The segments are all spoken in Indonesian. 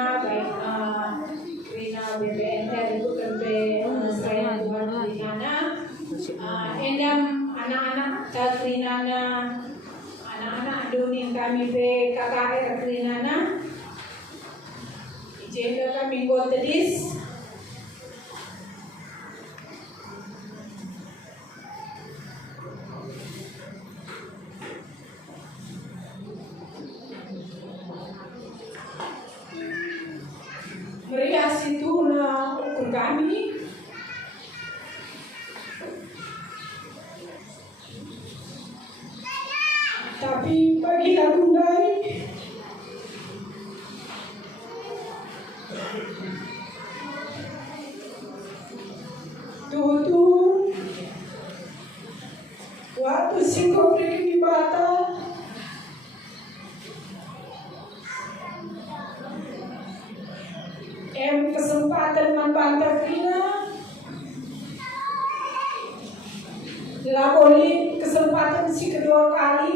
baik Rina BPNR itu kerbe saya Tuhan Rinana endam anak-anak Rinana anak-anak dunia kami be KKR Rinana jaga kami gotedis merias itu na ukur kami tapi bagi lagu lain tuh waktu singkong pergi di bata kesempatan membantah Rina lakoni kesempatan si kedua kali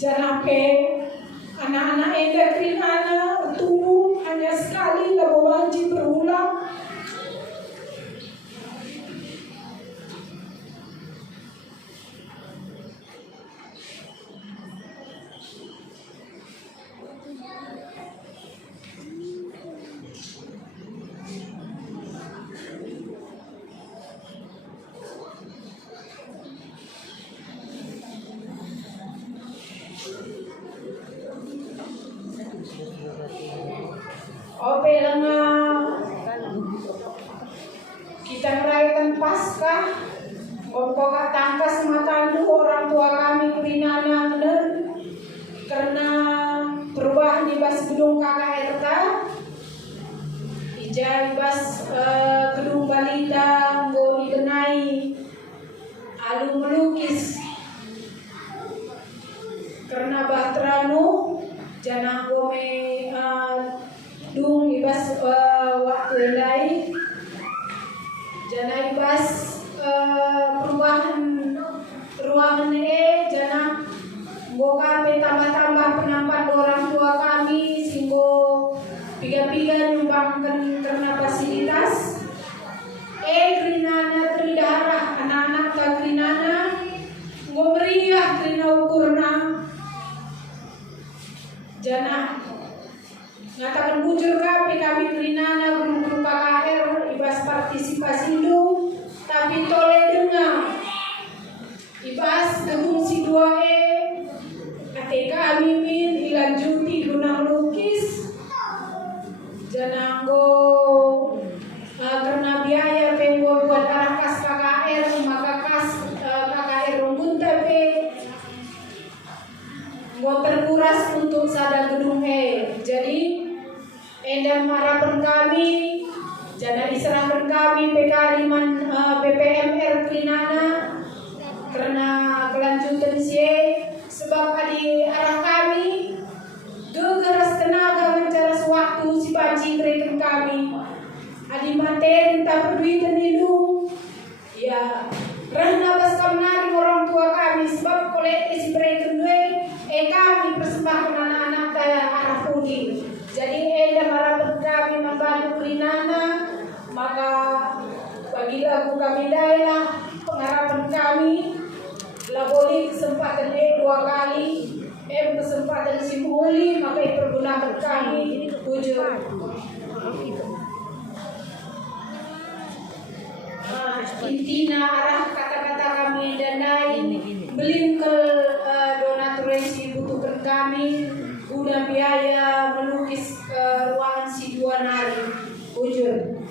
jangan ke anak-anak Enda Rinana tumbuh hanya sekali lalu wajib berulang kita merayakan Paskah pokok tangkas matandu orang tua kami Rinana benar karena perubahan di bas gedung KKRK ijai bas gedung balita mau dikenai alu melukis karena bahtranu jangan gome dung ibas waktu lain jangan ibas perubahan ruangan jangan boka tambah-tambah penampak orang tua kami singgo piga-piga nyumbangkan karena fasilitas Rinana tridarah anak-anak ke Rinana ngomeriah Rina ukurna jangan ngatakan bujur kami Rinana guru-guru KKR ibas partisipasi lu tapi tole dengar ibas gedung si 2E ketika mimin dilanjuti guna lukis jananggo karena biaya penggol buat arah kas KKR maka kas KKR rumpun tapi mau terkuras untuk sada gedung jadi endam harapan kami jangan diserahkan kami PKRIman BPMR Rinana karena kelanjutan sebab di arah kami gegeras tenaga mencaras waktu si panci berikan kami adi materi tak peduli tenilu ya karena bas kamnari orang tua kami sebab kolektif si berikan kami persembahkan anak-anak ke arah pudi jadi endam harapan kami membantu Rinana maka bagi lagu kami daerah pengharapan kami laboli kesempatan dua kali kesempatan simuli maka dipergunakan kami bujur intina arah kata-kata kami dan lain belum ke donaturasi butuhkan kami guna biaya melukis ruangan si 2 nari bujur